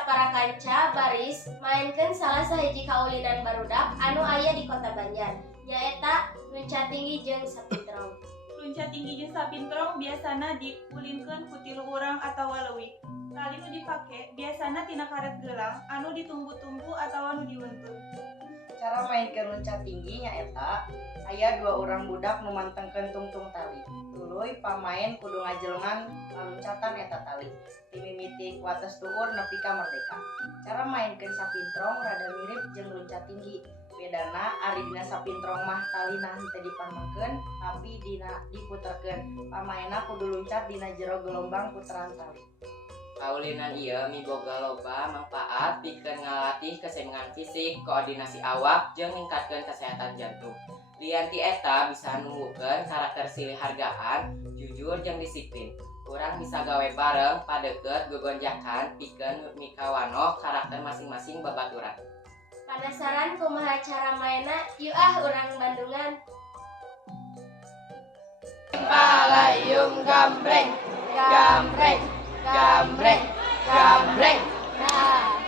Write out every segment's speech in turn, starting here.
sapara kanca baris mainkeun salah sahiji kaulinan barudak anu aya di Kota Banjar, nyaeta luncat tinggi jeung sapintrong. Luncat tinggi jeung sapintrong biasana diulinkeun ku tilu urang atawa leuwih. Tali nu dipake biasana tina karet gelang anu ditumpu-tumpu atawa nu diwentul. Cara mainkeun luncat tinggi nyaeta aya 2 urang budak nu mantengkeun tungtung tali. Tuluy pamain kudu ngajelngan ngaluncatan eta tali. Timimiti ku atas tuur nepi ka merdeka. Cara mainkeun sapintrong rada mirip jeung luncat tinggi. Bedana ari dina sapintrong mah talina henteu dipantengkeun tapi dina diputerkeun. Pamainna kudu luncat dina jero gelombang puteran tali. Kaulinan ieu miboga loba mangpaat pikeun ngalatih keseimbangan fisik, koordinasi awak, jeung ningkatkeun kesehatan jantung. Lian ti eta bisa numbuhkeun karakter silih hargaan, jujur jeung disiplin. Urang bisa gawe bareng padeukeut gegonjakan pikeun mikawanoh karakter masing-masing babaturan. Penasaran kumaha cara mainna? Yuk urang Bandungan. Palayung gambreng, gambreng, gambreng, gambreng. Nah.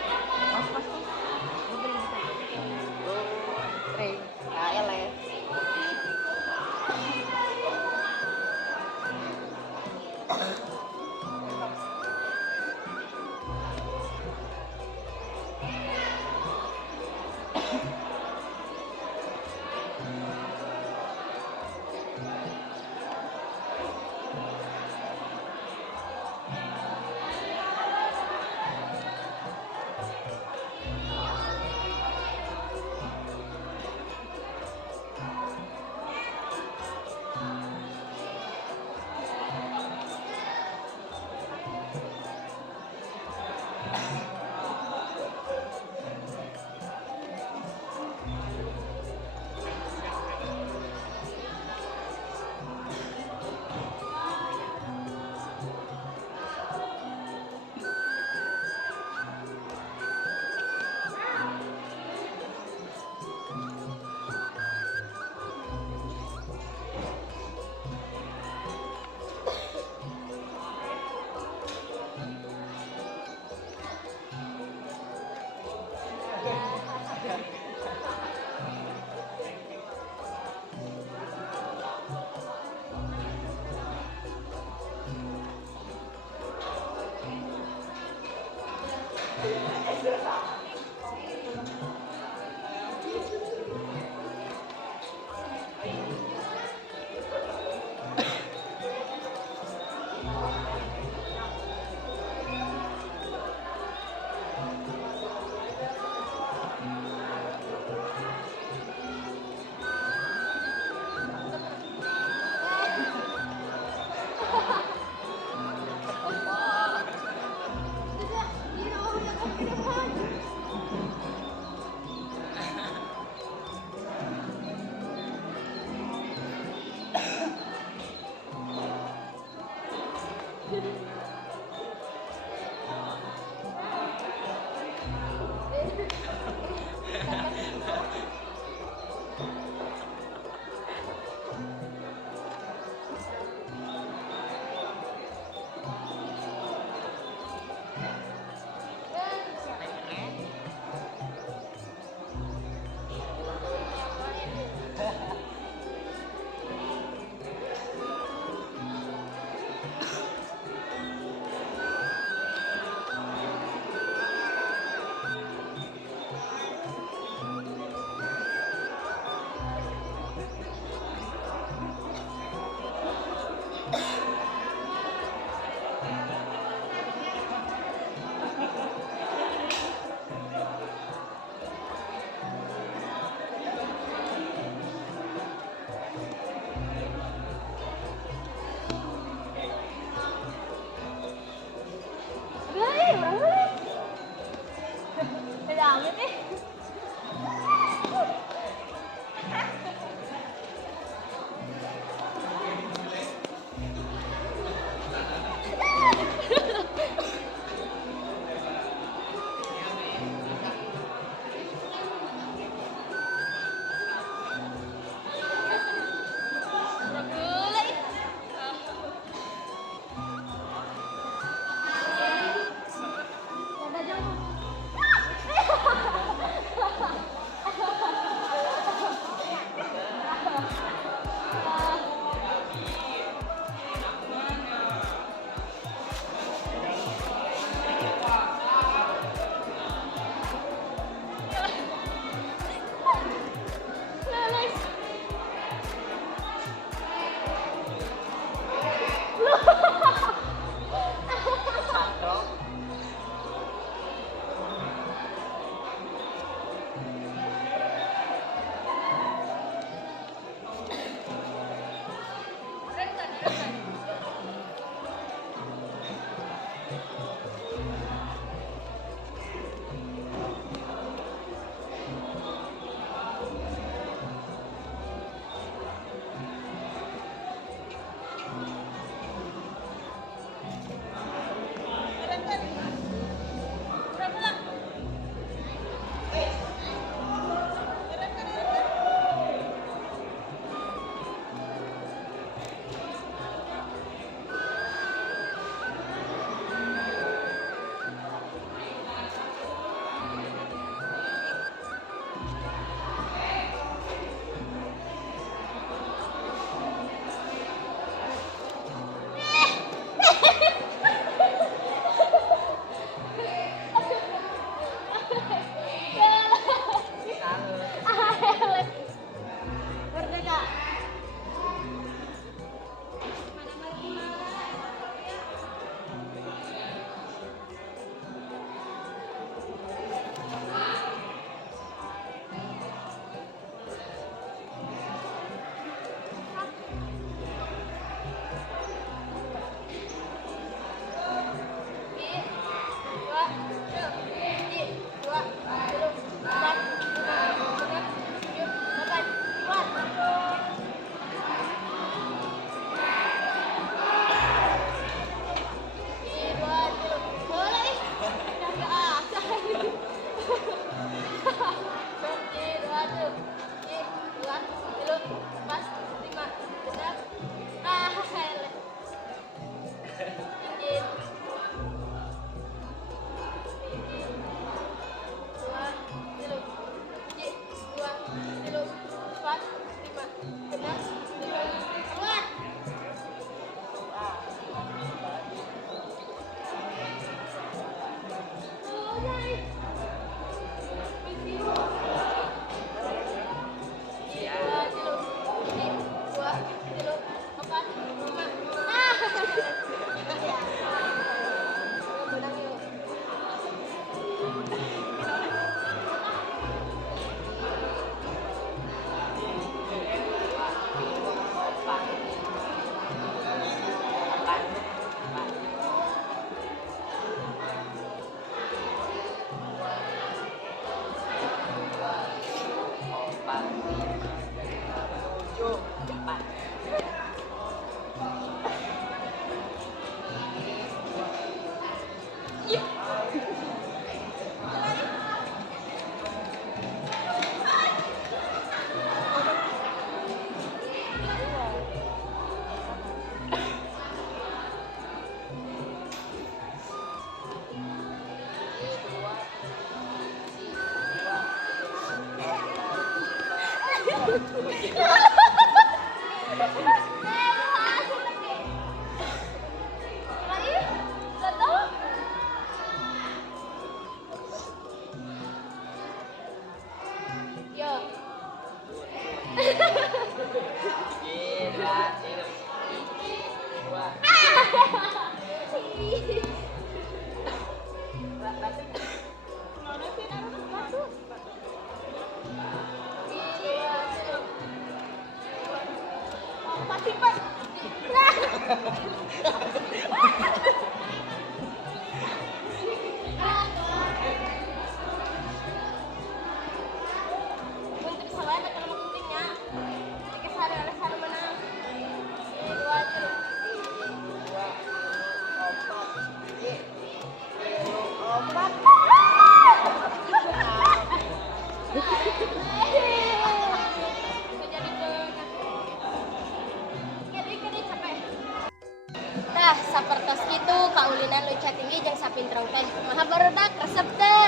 Tah, sapertos kitu kaulinan Luncat Tinggi jeung sapintrong teh kumaha barudak resep teh.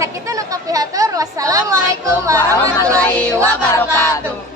Sakitu nu kapihatur. Wassalamualaikum warahmatullahi wabarakatuh.